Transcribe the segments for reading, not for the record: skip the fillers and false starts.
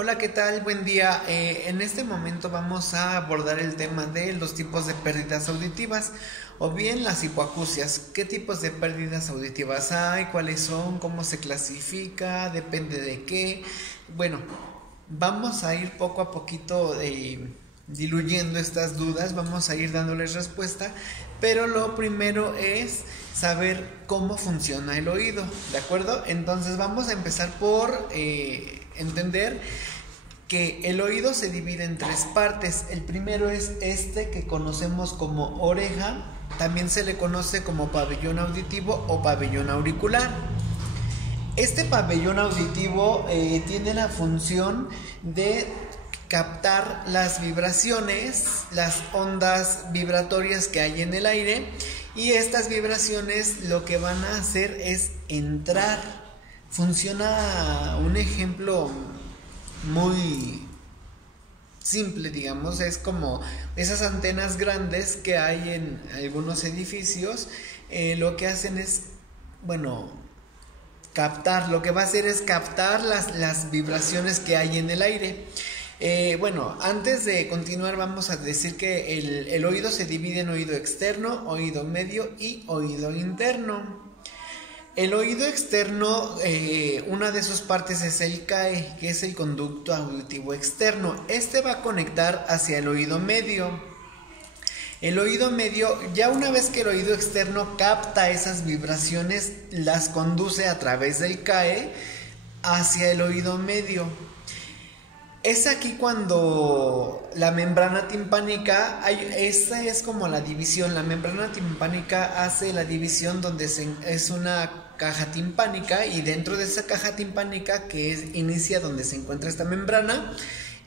Hola, ¿qué tal? Buen día. En este momento vamos a abordar el tema de los tipos de pérdidas auditivas o bien las hipoacusias. ¿Qué tipos de pérdidas auditivas hay? ¿Cuáles son? ¿Cómo se clasifica? ¿Depende de qué? Bueno, vamos a ir poco a poquito diluyendo estas dudas, vamos a ir dándoles respuesta, pero lo primero es saber cómo funciona el oído, ¿de acuerdo? Entonces vamos a empezar por entender que el oído se divide en tres partes. El primero es este que conocemos como oreja, también se le conoce como pabellón auditivo o pabellón auricular. Este pabellón auditivo tiene la función de captar las vibraciones, las ondas vibratorias que hay en el aire, y estas vibraciones lo que van a hacer es entrar. Funciona un ejemplo muy simple, digamos, es como esas antenas grandes que hay en algunos edificios. Lo que hacen es, bueno, captar, lo que va a hacer es captar las vibraciones que hay en el aire. Bueno, antes de continuar vamos a decir que el oído se divide en oído externo, oído medio y oído interno. El oído externo, una de sus partes es el CAE, que es el conducto auditivo externo. Este va a conectar hacia el oído medio. El oído medio, ya una vez que el oído externo capta esas vibraciones, las conduce a través del CAE hacia el oído medio. Es aquí cuando la membrana timpánica, esta es como la división. La membrana timpánica hace la división donde es una caja timpánica, y dentro de esa caja timpánica inicia donde se encuentra esta membrana,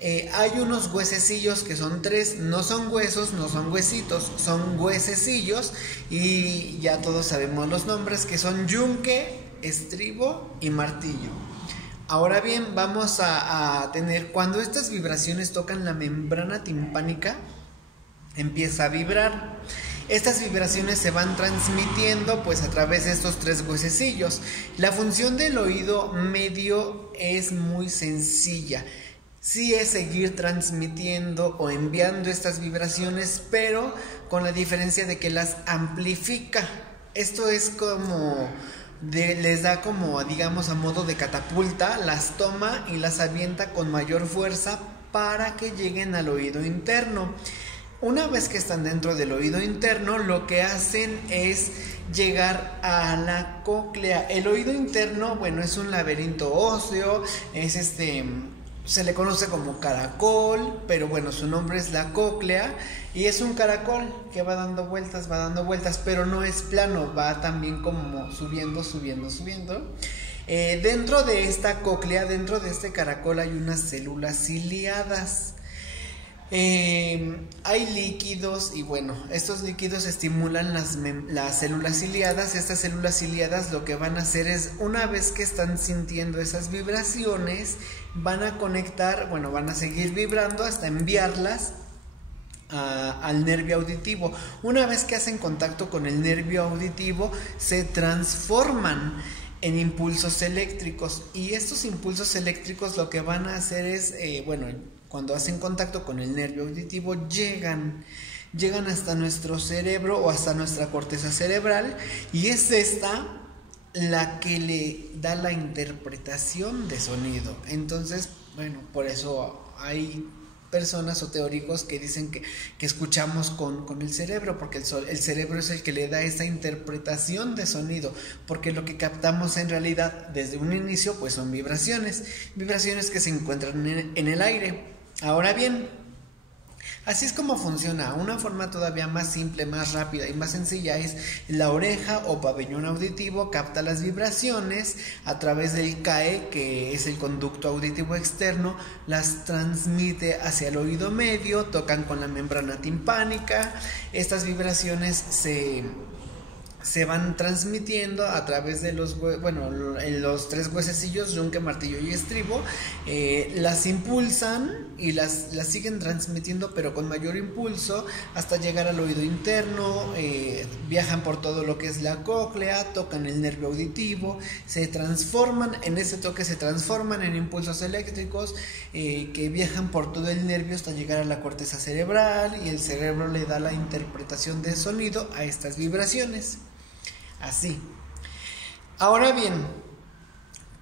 hay unos huesecillos que son tres. No son huesos, no son huesitos, son huesecillos, y ya todos sabemos los nombres, que son yunque, estribo y martillo. Ahora bien, vamos a tener, cuando estas vibraciones tocan la membrana timpánica, empieza a vibrar. Estas vibraciones se van transmitiendo pues a través de estos tres huesecillos. La función del oído medio es muy sencilla. Sí es seguir transmitiendo o enviando estas vibraciones, pero con la diferencia de que las amplifica. Esto es como les da como, digamos, a modo de catapulta, las toma y las avienta con mayor fuerza para que lleguen al oído interno. Una vez que están dentro del oído interno, lo que hacen es llegar a la cóclea. El oído interno, bueno, es un laberinto óseo, se le conoce como caracol, pero bueno, su nombre es la cóclea, y es un caracol que va dando vueltas, pero no es plano, va también como subiendo. Dentro de esta cóclea, dentro de este caracol, hay unas células ciliadas. Hay líquidos, y bueno, estos líquidos estimulan las células ciliadas. Estas células ciliadas lo que van a hacer es, una vez que están sintiendo esas vibraciones, van a conectar, bueno, van a seguir vibrando hasta enviarlas al nervio auditivo. Una vez que hacen contacto con el nervio auditivo, se transforman en impulsos eléctricos, y estos impulsos eléctricos lo que van a hacer es, cuando hacen contacto con el nervio auditivo, llegan hasta nuestro cerebro o hasta nuestra corteza cerebral, y es esta la que le da la interpretación de sonido. Entonces, bueno, por eso hay personas o teóricos que dicen que escuchamos con el cerebro, porque el cerebro es el que le da esa interpretación de sonido, porque lo que captamos en realidad desde un inicio pues son vibraciones que se encuentran en el aire. Ahora bien, así es como funciona. Una forma todavía más simple, más rápida y más sencilla es: la oreja o pabellón auditivo capta las vibraciones a través del CAE, que es el conducto auditivo externo, las transmite hacia el oído medio, tocan con la membrana timpánica. Estas vibraciones se van transmitiendo a través de en los tres huesecillos, yunque, martillo y estribo, las impulsan y las siguen transmitiendo, pero con mayor impulso, hasta llegar al oído interno, viajan por todo lo que es la cóclea, tocan el nervio auditivo, se transforman, en ese toque se transforman en impulsos eléctricos que viajan por todo el nervio hasta llegar a la corteza cerebral, y el cerebro le da la interpretación del sonido a estas vibraciones. Así. Ahora bien,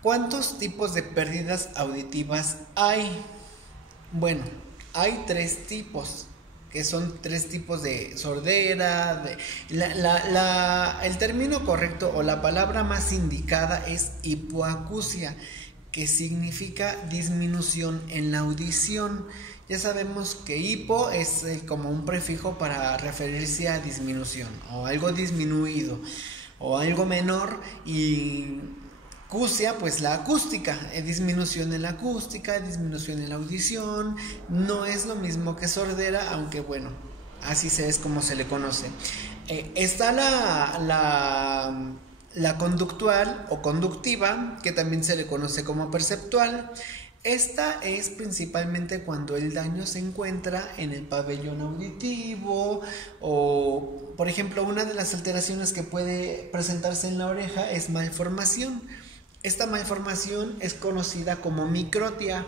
¿cuántos tipos de pérdidas auditivas hay? Bueno, hay 3 tipos, que son 3 tipos de sordera. El término correcto o la palabra más indicada es hipoacusia, que significa disminución en la audición. Ya sabemos que hipo es como un prefijo para referirse a disminución o algo disminuido o algo menor, y acusia, pues la acústica, disminución en la acústica, disminución en la audición. No es lo mismo que sordera, aunque bueno, así es como se le conoce. Está la conductual o conductiva, que también se le conoce como perceptual. Esta es principalmente cuando el daño se encuentra en el pabellón auditivo, o por ejemplo, una de las alteraciones que puede presentarse en la oreja es malformación. Esta malformación es conocida como microtia.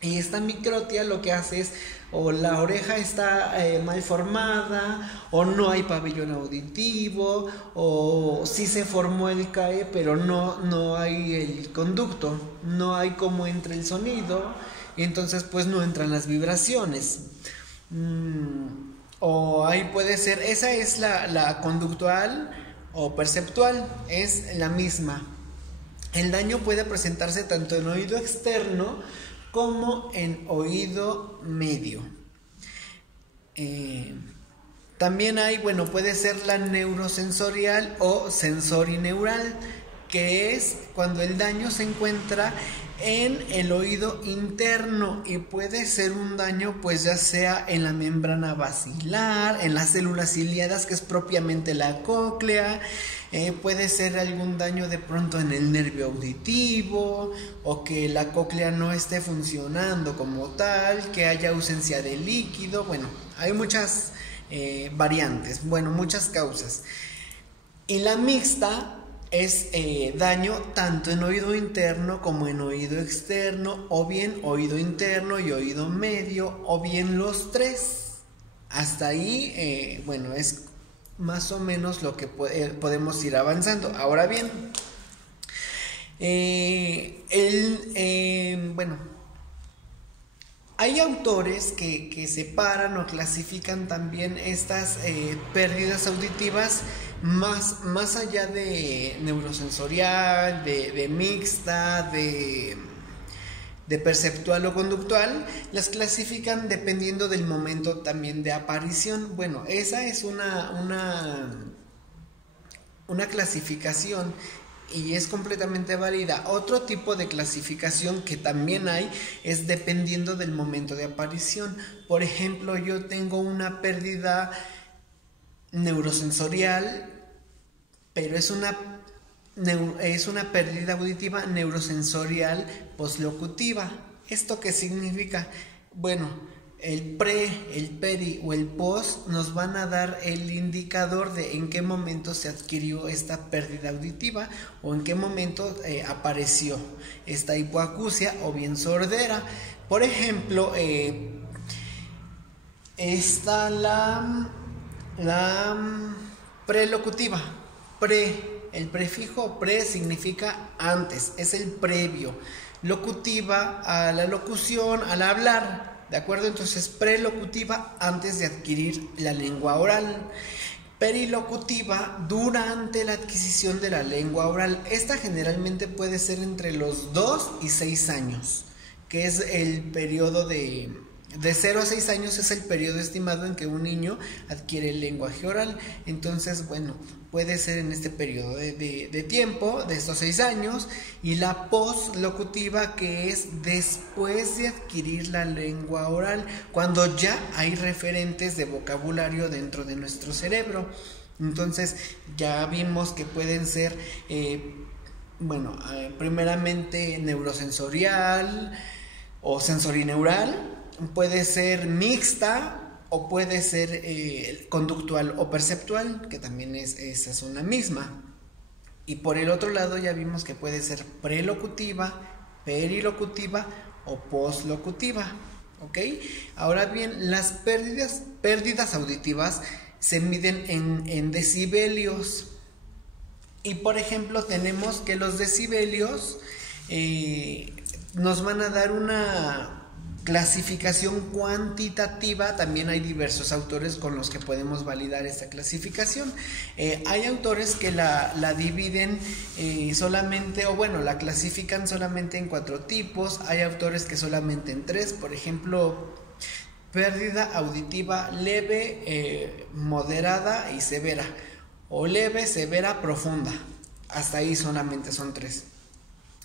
Y esta microtia lo que hace es, o la oreja está mal formada, o no hay pabellón auditivo, o sí se formó el CAE, pero no hay el conducto, no hay cómo entre el sonido, y entonces pues no entran las vibraciones. O ahí puede ser, esa es la conductual o perceptual, es la misma. El daño puede presentarse tanto en oído externo como en oído medio. También hay, puede ser la neurosensorial o sensorineural, que es cuando el daño se encuentra en el oído interno, y puede ser un daño pues ya sea en la membrana basilar, en las células ciliadas, que es propiamente la cóclea. Puede ser algún daño de pronto en el nervio auditivo, o que la cóclea no esté funcionando como tal, que haya ausencia de líquido. Hay muchas variantes, muchas causas. Y la mixta es daño tanto en oído interno como en oído externo, o bien oído interno y oído medio, o bien los 3. Hasta ahí, es más o menos lo que podemos ir avanzando. Ahora bien, hay autores que separan o clasifican también estas pérdidas auditivas más allá de neurosensorial, de mixta, de perceptual o conductual. Las clasifican dependiendo del momento también de aparición. Esa es una clasificación y es completamente válida. Otro tipo de clasificación que también hay es dependiendo del momento de aparición. Por ejemplo, yo tengo una pérdida neurosensorial, pero es una pérdida auditiva neurosensorial poslocutiva. ¿Esto qué significa? El pre, el peri o el post nos van a dar el indicador de en qué momento se adquirió esta pérdida auditiva, o en qué momento apareció esta hipoacusia o bien sordera. Por ejemplo, está la prelocutiva. El prefijo pre significa antes, es el previo. Locutiva a la locución, al hablar, ¿de acuerdo? Entonces, prelocutiva antes de adquirir la lengua oral. Perilocutiva durante la adquisición de la lengua oral. Esta generalmente puede ser entre los 2 y 6 años, que es el periodo de 0 a 6 años, es el periodo estimado en que un niño adquiere el lenguaje oral. Entonces, puede ser en este periodo de tiempo, de estos 6 años, y la postlocutiva, que es después de adquirir la lengua oral, cuando ya hay referentes de vocabulario dentro de nuestro cerebro. Entonces ya vimos que pueden ser, primeramente neurosensorial o sensorineural, puede ser mixta o puede ser conductual o perceptual, que también esa es una misma. Y por el otro lado ya vimos que puede ser prelocutiva, perilocutiva o poslocutiva. ¿Ok? Ahora bien, las pérdidas auditivas se miden en decibelios. Y por ejemplo tenemos que los decibelios nos van a dar una clasificación cuantitativa. También hay diversos autores con los que podemos validar esta clasificación. Hay autores que la dividen solamente, la clasifican solamente en 4 tipos. Hay autores que solamente en 3. Por ejemplo, pérdida auditiva leve, moderada y severa, o leve, severa, profunda. Hasta ahí solamente son 3.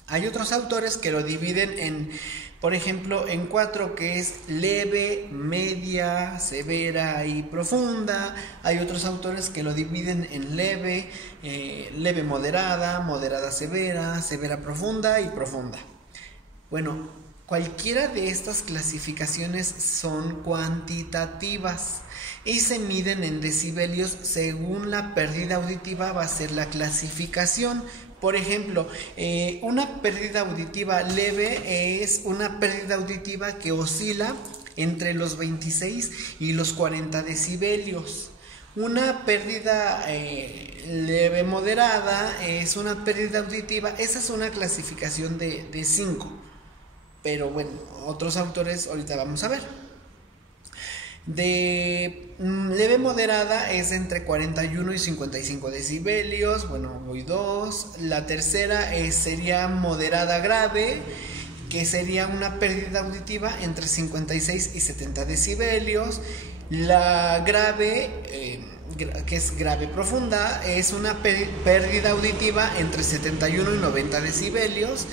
Hay otros autores que lo dividen en, por ejemplo, en 4, que es leve, media, severa y profunda. Hay otros autores que lo dividen en leve, leve moderada, moderada severa, severa profunda y profunda. Bueno, cualquiera de estas clasificaciones son cuantitativas y se miden en decibelios. Según la pérdida auditiva va a ser la clasificación. Por ejemplo, una pérdida auditiva leve es una pérdida auditiva que oscila entre los 26 y los 40 decibelios. Una pérdida leve moderada es una pérdida auditiva, esa es una clasificación de 5. Pero bueno, otros autores ahorita vamos a ver. De leve moderada es entre 41 y 55 decibelios. Bueno, voy 2. La tercera sería moderada grave, que sería una pérdida auditiva entre 56 y 70 decibelios. La grave, que es grave profunda, es una pérdida auditiva entre 71 y 90 decibelios.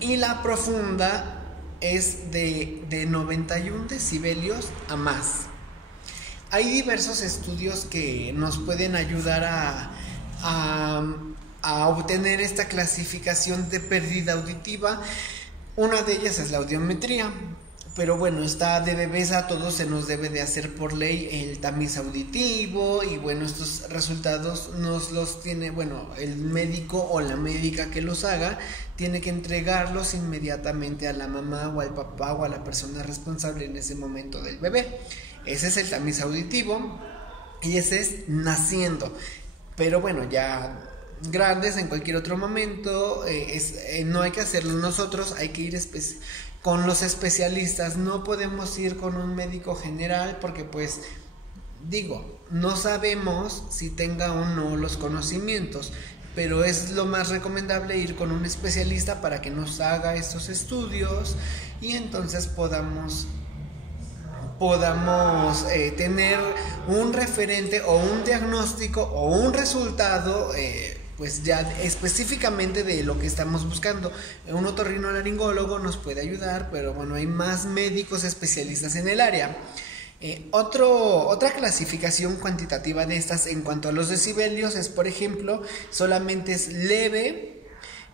Y la profunda es de 91 decibelios a más. Hay diversos estudios que nos pueden ayudar a obtener esta clasificación de pérdida auditiva. Una de ellas es la audiometría, pero bueno, está de bebés a todos se nos debe de hacer por ley el tamiz auditivo, y bueno, estos resultados nos los tiene, el médico o la médica que los haga tiene que entregarlos inmediatamente a la mamá o al papá o a la persona responsable en ese momento del bebé. Ese es el tamiz auditivo y ese es naciendo. Pero bueno, ya grandes en cualquier otro momento, no hay que hacerlo nosotros, hay que ir con los especialistas. No podemos ir con un médico general porque no sabemos si tenga o no los conocimientos, pero es lo más recomendable ir con un especialista para que nos haga estos estudios y entonces podamos tener un referente o un diagnóstico o un resultado ya específicamente de lo que estamos buscando. Un otorrinolaringólogo nos puede ayudar, pero bueno, hay más médicos especialistas en el área. Otra clasificación cuantitativa de estas en cuanto a los decibelios es, por ejemplo, solamente es leve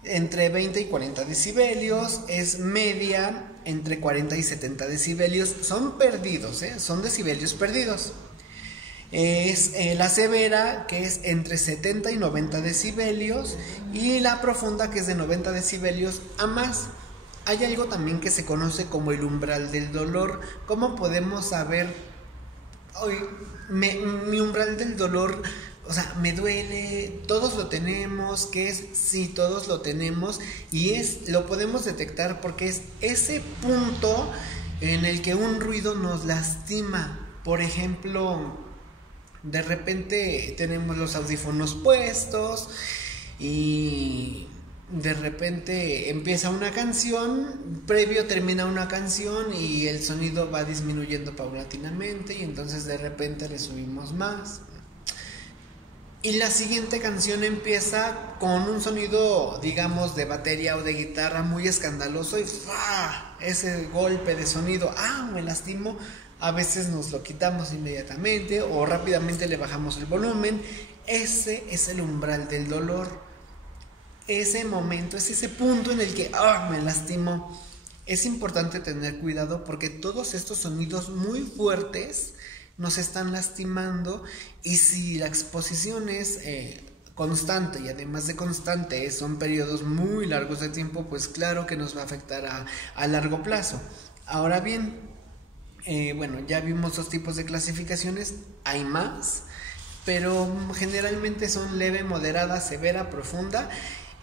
entre 20 y 40 decibelios, es media entre 40 y 70 decibelios, son perdidos, son decibelios perdidos. Es la severa, que es entre 70 y 90 decibelios, y la profunda, que es de 90 decibelios a más. Hay algo también que se conoce como el umbral del dolor. ¿Cómo podemos saber? Mi umbral del dolor, me duele, todos lo tenemos. ¿Qué es? Sí, todos lo tenemos, y lo podemos detectar porque es ese punto en el que un ruido nos lastima. Por ejemplo, de repente tenemos los audífonos puestos y de repente empieza una canción, termina una canción y el sonido va disminuyendo paulatinamente, y entonces de repente le subimos más. Y la siguiente canción empieza con un sonido, digamos, de batería o de guitarra muy escandaloso, y ese golpe de sonido, me lastimo. A veces nos lo quitamos inmediatamente o rápidamente le bajamos el volumen. ese es el umbral del dolor. Ese momento, es ese punto en el que me lastimó. Es importante tener cuidado porque todos estos sonidos muy fuertes nos están lastimando, y si la exposición es constante, y además de constante son periodos muy largos de tiempo, pues claro que nos va a afectar a largo plazo. Ahora bien, bueno, ya vimos dos tipos de clasificaciones, hay más, pero generalmente son leve, moderada, severa, profunda.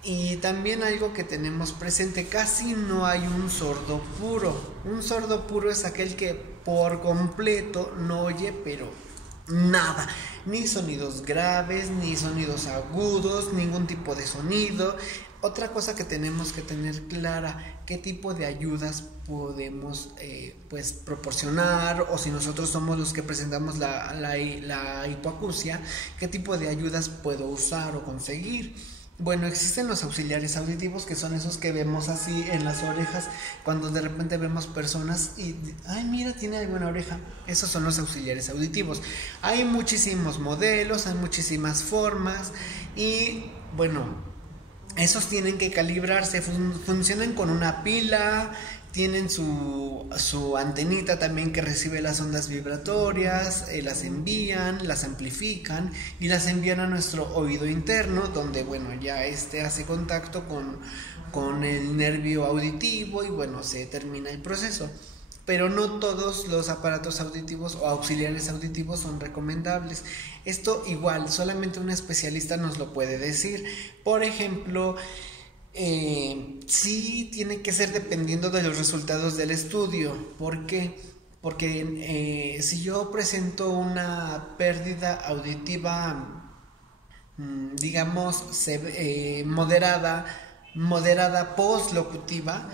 Y también algo que tenemos presente, casi no hay un sordo puro. Un sordo puro es aquel que por completo no oye, pero nada, ni sonidos graves, ni sonidos agudos, ningún tipo de sonido. Otra cosa que tenemos que tener clara, qué tipo de ayudas podemos pues proporcionar, o si nosotros somos los que presentamos la hipoacusia, qué tipo de ayudas puedo usar o conseguir. Bueno, existen los auxiliares auditivos, que son esos que vemos así en las orejas cuando de repente vemos personas y ay, mira, tiene alguna oreja. Esos son los auxiliares auditivos. Hay muchísimos modelos, hay muchísimas formas, y bueno, esos tienen que calibrarse, funcionan con una pila, tienen su antenita también que recibe las ondas vibratorias, las envían, las amplifican y las envían a nuestro oído interno, donde bueno, ya hace contacto con el nervio auditivo y bueno, se termina el proceso. Pero no todos los aparatos auditivos o auxiliares auditivos son recomendables. Esto igual, solamente un especialista nos lo puede decir. Por ejemplo, sí tiene que ser dependiendo de los resultados del estudio. ¿Por qué? Porque si yo presento una pérdida auditiva, digamos, moderada postlocutiva,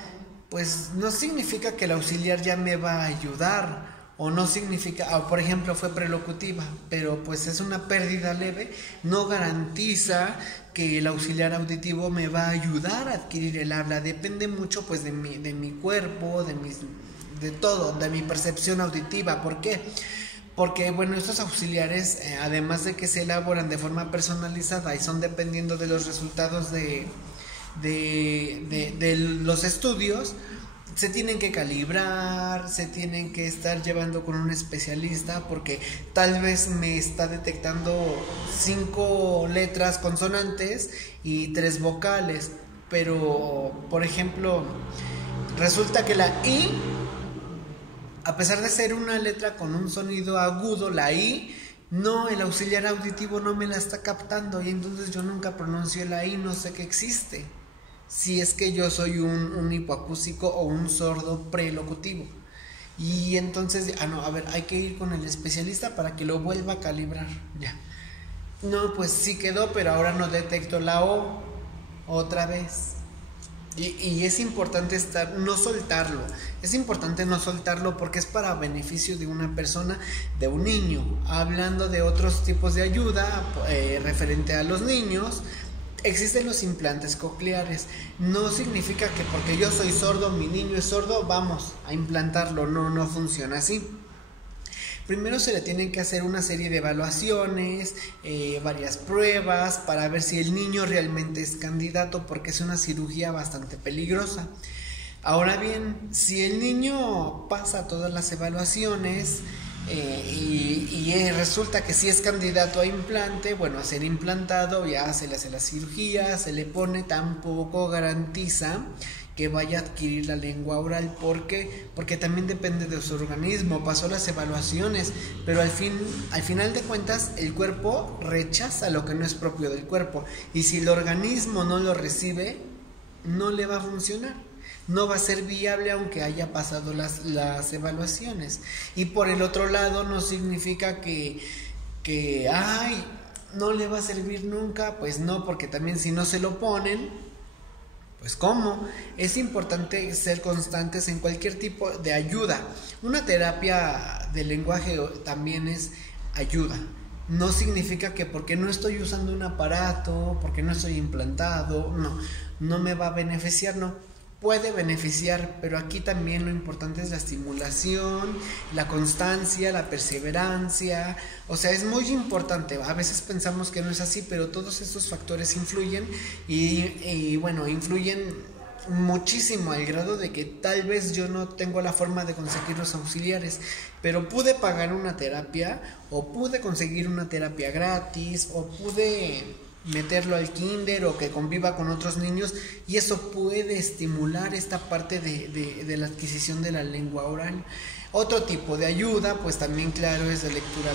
pues no significa que el auxiliar ya me va a ayudar, o no significa, por ejemplo, fue prelocutiva, pero pues es una pérdida leve, no garantiza que el auxiliar auditivo me va a ayudar a adquirir el habla. Depende mucho pues de mi cuerpo, de todo, de mi percepción auditiva. ¿Por qué? Porque bueno, estos auxiliares, además de que se elaboran de forma personalizada y son dependiendo de los resultados de los estudios, se tienen que calibrar, se tienen que estar llevando con un especialista, porque tal vez me está detectando 5 letras consonantes y 3 vocales, pero por ejemplo resulta que la I, a pesar de ser una letra con un sonido agudo, la I, no, el auxiliar auditivo no me la está captando, y entonces yo nunca pronuncio la I, no sé que existe, si es que yo soy un hipoacústico o un sordo prelocutivo. Y entonces, hay que ir con el especialista para que lo vuelva a calibrar. Ya. No, pues sí quedó, pero ahora no detecto la O otra vez. Y es importante no soltarlo. Es importante no soltarlo porque es para beneficio de una persona, de un niño. Hablando de otros tipos de ayuda referente a los niños, existen los implantes cocleares. No significa que porque yo soy sordo, mi niño es sordo, vamos a implantarlo. No funciona así. Primero se le tienen que hacer una serie de evaluaciones, varias pruebas para ver si el niño realmente es candidato, porque es una cirugía bastante peligrosa. Ahora bien, si el niño pasa todas las evaluaciones y resulta que sí es candidato a implante, bueno, a ser implantado, ya se le hace la cirugía, se le pone, tampoco garantiza que vaya a adquirir la lengua oral. ¿Por qué? Porque también depende de su organismo. Pasó las evaluaciones, pero al final de cuentas el cuerpo rechaza lo que no es propio del cuerpo, y si el organismo no lo recibe, no le va a funcionar, no va a ser viable aunque haya pasado las evaluaciones. Y por el otro lado, no significa que no le va a servir nunca. Pues no, porque también si no se lo ponen, pues ¿cómo? Es importante ser constantes en cualquier tipo de ayuda. Una terapia de lenguaje también es ayuda. No significa que porque no estoy usando un aparato, porque no estoy implantado, no me va a beneficiar, no. puede beneficiar, pero aquí también lo importante es la estimulación, la constancia, la perseverancia. O sea, es muy importante. A veces pensamos que no es así, pero todos estos factores influyen y bueno, influyen muchísimo, al grado de que tal vez yo no tengo la forma de conseguir los auxiliares, pero pude pagar una terapia, o pude conseguir una terapia gratis, o pude meterlo al kinder, o que conviva con otros niños, y eso puede estimular esta parte de la adquisición de la lengua oral. Otro tipo de ayuda, pues también claro, es de lectura,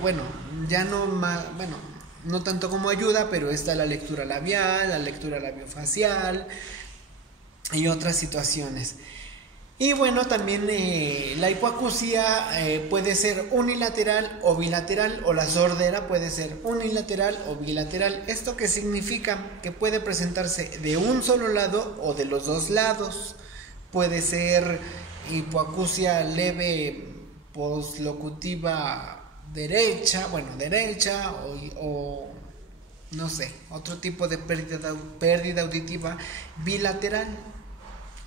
bueno, ya no más, bueno, no tanto como ayuda, pero está la lectura labial, la lectura labiofacial y otras situaciones. Y bueno, también la hipoacusia puede ser unilateral o bilateral, o la sordera puede ser unilateral o bilateral. ¿Esto qué significa? Que puede presentarse de un solo lado o de los dos lados. Puede ser hipoacusia leve poslocutiva derecha, o no sé, otro tipo de pérdida auditiva bilateral,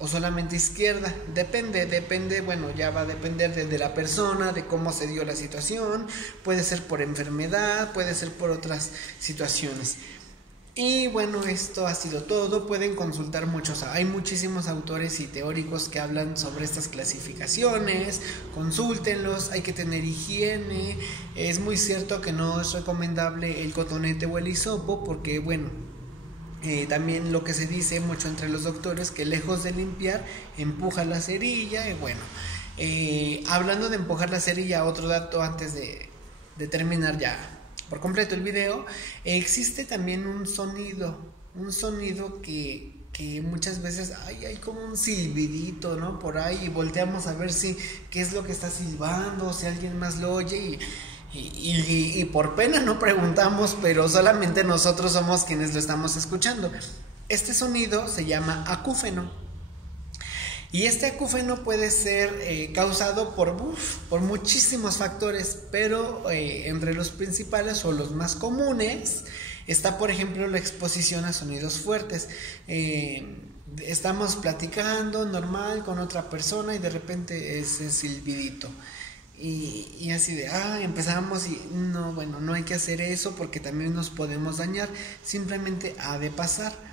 o solamente izquierda, depende, bueno, ya va a depender de la persona, de cómo se dio la situación, puede ser por enfermedad, puede ser por otras situaciones. Y bueno, esto ha sido todo. Pueden consultar hay muchísimos autores y teóricos que hablan sobre estas clasificaciones, consúltenlos, hay que tener higiene. Es muy cierto que no es recomendable el cotonete o el hisopo, porque bueno, también lo que se dice mucho entre los doctores, que lejos de limpiar, empuja la cerilla. Y bueno, hablando de empujar la cerilla, otro dato antes de terminar ya por completo el video, existe también un sonido que muchas veces hay como un silbidito, ¿no? Por ahí, y volteamos a ver qué es lo que está silbando, si alguien más lo oye, y por pena no preguntamos, pero solamente nosotros somos quienes lo estamos escuchando. Este sonido se llama acúfeno. Y este acúfeno puede ser causado por muchísimos factores, pero entre los principales o los más comunes está, por ejemplo, la exposición a sonidos fuertes. Estamos platicando normal con otra persona y de repente ese silbidito. Y así de, empezamos y no, bueno, no hay que hacer eso porque también nos podemos dañar, simplemente ha de pasar.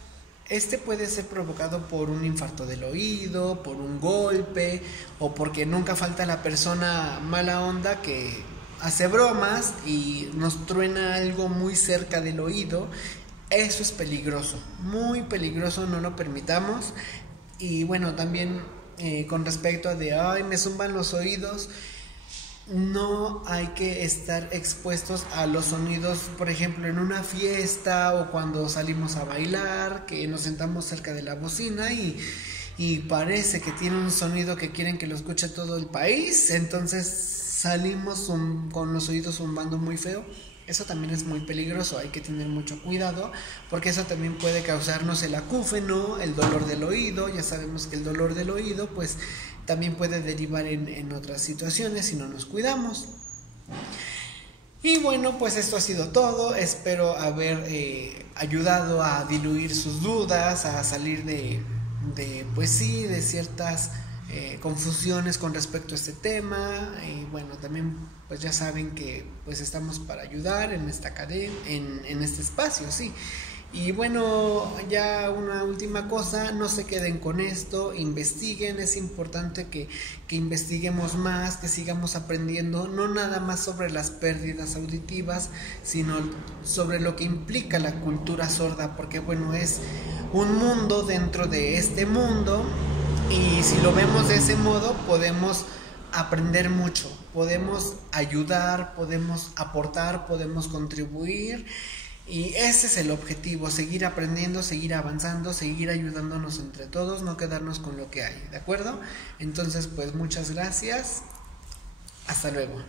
Este puede ser provocado por un infarto del oído, por un golpe, o porque nunca falta la persona mala onda que hace bromas y nos truena algo muy cerca del oído. Eso es peligroso, muy peligroso, no lo permitamos. Y bueno, también con respecto a me zumban los oídos, no hay que estar expuestos a los sonidos, por ejemplo, en una fiesta o cuando salimos a bailar, que nos sentamos cerca de la bocina y parece que tiene un sonido que quieren que lo escuche todo el país, entonces salimos con los oídos zumbando muy feo. Eso también es muy peligroso, hay que tener mucho cuidado, porque eso también puede causarnos el acúfeno, el dolor del oído. Ya sabemos que el dolor del oído pues también puede derivar en otras situaciones si no nos cuidamos. Y bueno, pues esto ha sido todo. Espero haber ayudado a diluir sus dudas, a salir de ciertas confusiones con respecto a este tema. Y bueno, también pues ya saben que pues estamos para ayudar en esta cadena, en este espacio, sí. Y bueno, ya una última cosa, no se queden con esto, investiguen. Es importante que investiguemos más, que sigamos aprendiendo, no nada más sobre las pérdidas auditivas, sino sobre lo que implica la cultura sorda, porque bueno, es un mundo dentro de este mundo, y si lo vemos de ese modo podemos aprender mucho, podemos ayudar, podemos aportar, podemos contribuir. Y ese es el objetivo, seguir aprendiendo, seguir avanzando, seguir ayudándonos entre todos, no quedarnos con lo que hay, ¿de acuerdo? Entonces, pues muchas gracias, hasta luego.